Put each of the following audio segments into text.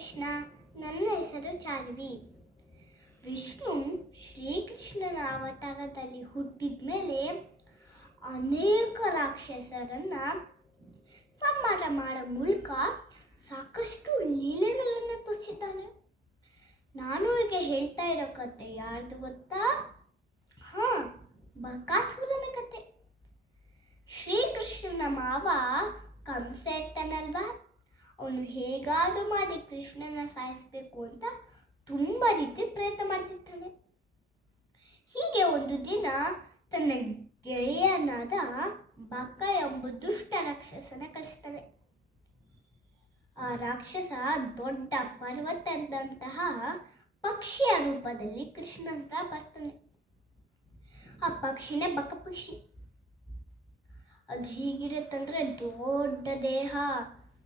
ಕೃಷ್ಣ. ನನ್ನ ಹೆಸರು ಚಾರ್ವಿ. ವಿಷ್ಣು ಶ್ರೀಕೃಷ್ಣನ ಅವತಾರದಲ್ಲಿ ಹುಟ್ಟಿದ ಮೇಲೆ ಅನೇಕ ರಾಕ್ಷಸರನ್ನ ಸಂಹಾರ ಮಾಡೋ ಮೂಲಕ ಸಾಕಷ್ಟು ಲೀಲೆಗಳನ್ನು ತೋರಿಸಿದ್ದಾನೆ. ನಾನು ಈಗ ಹೇಳ್ತಾ ಇರೋ ಕತೆ ಯಾರ್ದು ಗೊತ್ತಾ? ಬಕಾಸುರನ ಕತೆ. ಶ್ರೀಕೃಷ್ಣನ ಮಾವ ಕಂಸ ಇರ್ತಾನಲ್ವಾ, ಅವನು ಹೇಗಾದರೂ ಮಾಡಿ ಕೃಷ್ಣನ ಸಾಯಿಸಬೇಕು ಅಂತ ತುಂಬ ರೀತಿ ಪ್ರಯತ್ನ ಮಾಡ್ತಿರ್ತಾನೆ. ಹೀಗೆ ಒಂದು ದಿನ ತನ್ನ ಗೆಳೆಯನಾದ ಬಕ ಎಂಬ ದುಷ್ಟ ರಾಕ್ಷಸನ ಕಳಿಸ್ತಾನೆ. ಆ ರಾಕ್ಷಸ ದೊಡ್ಡ ಪರ್ವತದಂತಹ ಪಕ್ಷಿಯ ರೂಪದಲ್ಲಿ ಕೃಷ್ಣ ಅಂತ ಬರ್ತಾನೆ. ಆ ಪಕ್ಷಿನೇ ಬಕ ಪಕ್ಷಿ. ಅದು ಹೀಗಿರುತ್ತಂದ್ರೆ ದೊಡ್ಡ ದೇಹ,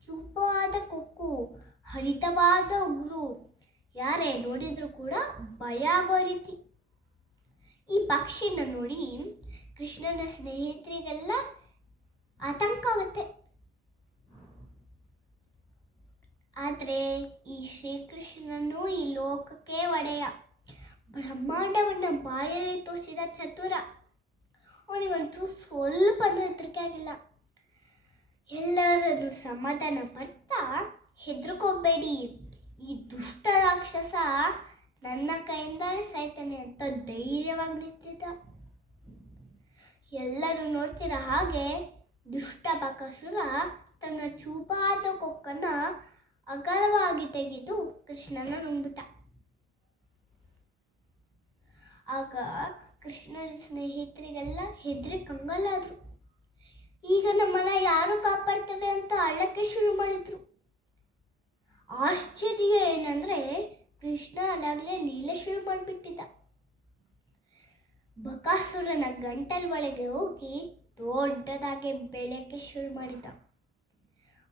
ಚೂಪಾದ ಕೊಕ್ಕು, ಹರಿತವಾದ ಉಗುರು, ಯಾರೇ ನೋಡಿದ್ರು ಕೂಡ ಭಯ ಆಗೋ ರೀತಿ. ಈ ಪಕ್ಷಿನ ನೋಡಿ ಕೃಷ್ಣನ ಸ್ನೇಹಿತರಿಗೆಲ್ಲ ಆತಂಕ ಆಗುತ್ತೆ. ಆದರೆ ಈ ಶ್ರೀಕೃಷ್ಣನು ಈ ಲೋಕಕ್ಕೆ ಒಡೆಯ, ಬ್ರಹ್ಮಾಂಡವನ್ನು ಬಾಯಲ್ಲಿ ತೋರಿಸಿದ ಚತುರ. ಅವನಿಗಂತೂ ಸ್ವಲ್ಪನೂ ಹೆದರಿಕೆ ಆಗಿಲ್ಲ. ಎಲ್ಲರನ್ನು ಸಮಾಧಾನ ಪಡ್ತಾ, ಹೆದರ್ಕೋಬೇಡಿ, ಈ ದುಷ್ಟ ರಾಕ್ಷಸ ನನ್ನ ಕೈಯಿಂದ ಸಾಯ್ತಾನೆ ಅಂತ ಧೈರ್ಯವಾಗಿ ನಿಂತಿದ್ದ. ಎಲ್ಲರೂ ನೋಡ್ತಿರೋ ಹಾಗೆ ದುಷ್ಟ ಬಕಾಸುರ ತನ್ನ ಚೂಪಾದ ಕೊಕ್ಕನ್ನ ಅಗಲವಾಗಿ ತೆಗೆದು ಕೃಷ್ಣನ ನುಂಗ್ಬಿಟ್ಟ. ಆಗ ಕೃಷ್ಣನ ಸ್ನೇಹಿತರಿಗೆಲ್ಲ ಹೆದರಿ ಕಂಗಾಲಾದ್ರು. ಈಗ ನಮ್ಮನ್ನ ಯಾರು ಕಾಪಾಡ್ತಾರೆ ಅಂತ ಅಳಕ್ಕೆ ಶುರು ಮಾಡಿದ್ರು. ಆಶ್ಚರ್ಯ ಏನಂದ್ರೆ ಕೃಷ್ಣ ಅಲ್ಲಾಗಲೇ ಲೀಲೆ ಶುರು ಮಾಡಿಬಿಟ್ಟಿದ್ದ. ಬಕಾಸುರನ ಗಂಟಲ್ ಒಳಗೆ ಹೋಗಿ ದೊಡ್ಡದಾಗಿ ಬೆಳೆಯಕ್ಕೆ ಶುರು ಮಾಡಿದ.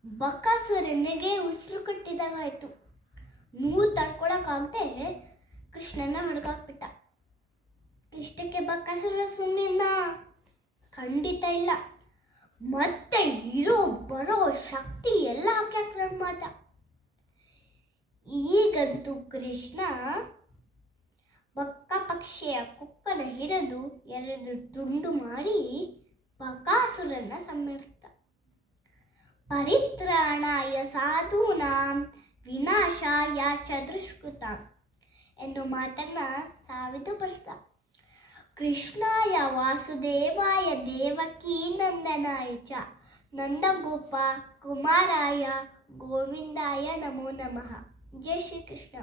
ಬಕಾಸುರನಿಗೆ ಉಸಿರು ಕಟ್ಟಿದಾಗಾಯ್ತು. ನೋವು ತಡ್ಕೊಳಕ್ಕಾಗದೆ ಕೃಷ್ಣನ ಹೊರಗಾಕ್ಬಿಟ್ಟ. ಇಷ್ಟಕ್ಕೆ ಬಕಾಸುರ ಸುಮ್ಮನಿದ್ದ? ಖಂಡಿತ ಇಲ್ಲ. ಮತ್ತೆ ಇರೋ ಬರೋ ಶಕ್ತಿ ಎಲ್ಲ ಹಾಕಿ ಮಾಡ್ದ. ಈಗಂತೂ ಕೃಷ್ಣ ಬಕ ಪಕ್ಷಿಯ ಕೊಕ್ಕನ್ನು ಹಿಡಿದು 2 ತುಂಡು ಮಾಡಿ ಬಕಾಸುರನ ಸಂಹರಿಸಿದ. ಪರಿತ್ರಾಣಾಯ ಸಾಧೂನಾಂ ವಿನಾಶಾಯ ಚ ದುಷ್ಕೃತಾಂ ಎನ್ನುವ ಮಾತನ್ನ ಸಾಬೀತುಪಡಿಸಿದ. ಕೃಷ್ಣಾಯ ವಾಸುದೇವಾಯ ದೇವಕೀ ನಂದನಾಯ ಚ ನಂದಗೋಪ ಕುಮಾರಾಯ ಗೋವಿಂದಾಯ ನಮೋ ನಮಃ. ಜೈ ಶ್ರೀಕೃಷ್ಣ.